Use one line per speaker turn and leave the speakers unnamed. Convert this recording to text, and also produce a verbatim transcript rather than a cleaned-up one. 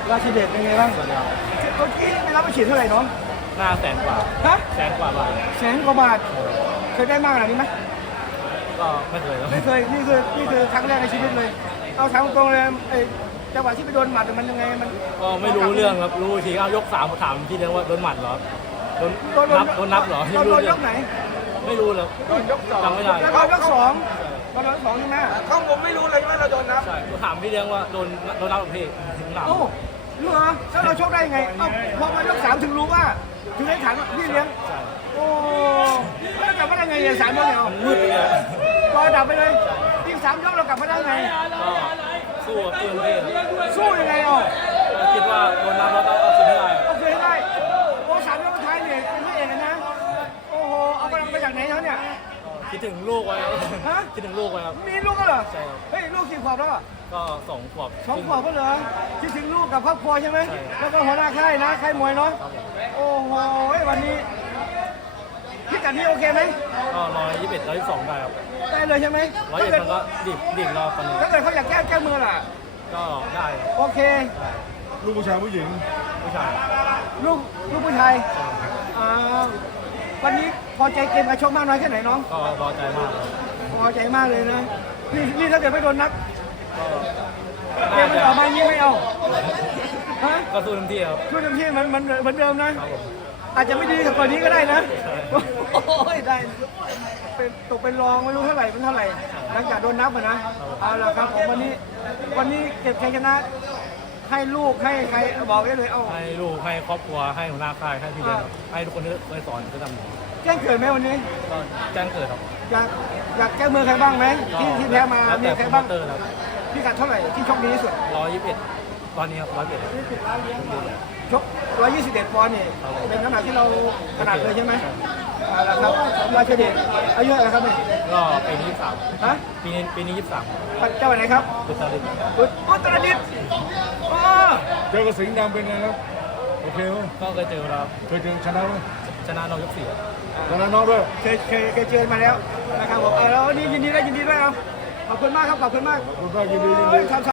ราชเดชเป็นไงบ้าง
สวัสดีครับ
ตัวกี้ไปรับไปฉีดเท่าไหร่น้อง
หน้าแสนกว่า
ฮะ
แสนกว่าบาท
แสนกว่าบาทเคยได้มากขนาดนี้ไหม
ก็ไม่เคยครับ
ไม่เคยนี่คือนี่คือครั้งแรกในชีวิตเลยเอาถามตรงๆเลยไอ้จังหวะที่ไปโดนหมัดมันยังไงมัน
ก็ไม่รู้เรื่องครับรู้ทีเอายกสามถามพี่เลี้ยงว่าโดนหมัดเหรอโดน
โดน
นับโดนนับเหรอ
โดนโดนยกไหน
ไม่รู้เลยจำไม่ได้
แล้วโดนยกสองโดนยกสองใช่ไหม
ข้างผมไม่รู้เลยว่าเราโดนนับ
ใช่ถามพี่เลี้ยงว่าโดนโดนนับหรือพี่ถึงหลัง
โอ้รู้เหรอแล้วเราชกได้ยังไงเอ้าพอมายกสามถึงรู้ว่าถึงได้ถามว่าพี่เลี้ยง
ใช่
โอ้แล้วกลับมาได้ไงเนี่ยสามยกเนี่ยเอา
มืดเลย
รอดับไปเลยอีกสามยกเรากลับมาได้ไง
ก็สู้กับเพื่อนพี่
สู้ยังไงอ่ะ
คิดว่าโดนนับแล้วต้องเอาชนะได้
เอาคืนให้ได้โอ้สามยกสุดท้ายเนี่ยเป็นพระเอกเลยนะโอ้โหเอากำลังมาจากไหนเขาเนี่ย
คิดถึงลูกไว้ครับ
ฮะ
คิดถึงลูกไว้ครับ
มีลูกก็เหรอ
ใช่ครับ
เฮ้ยลูกกี่ขวบแล้วอ่ะ
ก็สองขวบ
สองขวบก็เหรอคิดถึงลูกกับครอบครัวใช่ไหม
ใช่
แล้วก็หัวหน้าค่ายนะค่ายมวยเนาะโอ้โหวันนี้พิกัดนี้โอเคไหม
ก็ร้อยยี่สิบเอ็ดร้อยยี่สิบสองได้ครับ
ได้เลยใช่ไหม
ร้อย
ถ้า
เอ็ด
เกิด
มันก็ดิบดิบรอบตอนนี้
ถ้าเกิดเขาอยากแก้แก้มือล่ะ
ก็ได้ครับ
โอเค
ลูกผู้ชายผู้หญิง
ผู้ชาย
ลูกลูกผู้ชายอ่าวันนี้พอใจเกมการชกมากน้อยแค่ไหนน้อง
ก็พอใจมากครับ
พอใจมากเลยนะนี่นี่ถ้าเกิดไม่โดนนัก
ก็
เกมมันออกมายิ่งไม่เอาฮะ
ก็สู้เต็มที่ครับ
ช่วยเต็มที่เหมือนเหมือนเหมือนเดิมนะ
ครับผม
อาจจะไม่ดีกว่านี้ก็ได้นะโอ้ยได้เป็นตกเป็นรองไม่รู้เท่าไหร่เป็นเท่าไหร่หลังจากโดนนับอะนะเอาละครับผมวันนี้วันนี้เก็บชัยชนะให้ลูกให้ใครบอกได้เลยเอา
ให้ลูกให้ครอบครัวให้หัวหน้าค่ายให้พี่เลี้ยงครับให้ทุกคนที่เคยสอนก็ทำดี
แจ้งเกิดไหมวันนี้
ก็แจ้งเกิดครับ
อยากอยากแก้มือใครบ้างไหมที่ที่แพ้มา
แล้ว
มี
แต่
ใคร
โปร
บ้าง
โมเตอร์ครับ
พี่กัดเท่าไหร่ที่ชกดีที่สุด
ร้อยยี่สิบเอ็ดตอนนี้ครับร้อยเอ็ด
ชกหนึ่งร้อยยี่สิบเอ็ดปอนด์นี่เป็นน้ำหนักที่เราถนัดเลยใช่ไหมเอาละครับราชเดชอายุเท่าไหร่ครับเนี่ย
ก็ปีนี้ยี่สิบสาม
ฮะ
ปีนี้ปีนี้ยี่สิบสาม
เจ้าไหนครับ
ตุตาลิน
อุตอุตรดิตถ์อ๋อ
เจอกับสิงห์ดำเป็นไงครับ โอเคไหม
ก็เคยเจอแล้ว
เคยเจอชนะไหม
ชนะน้องยกสี่
ชนะน้องด้วย
เคยเคยเคยเจอมาแล้วนะครับผมเอาแล้วนี่ยินดีด้วยยินดีด้วยเอาขอบคุณมากครับขอบคุณมาก
คุณก็ยินดียิน
เอ้
ดี
ยทำ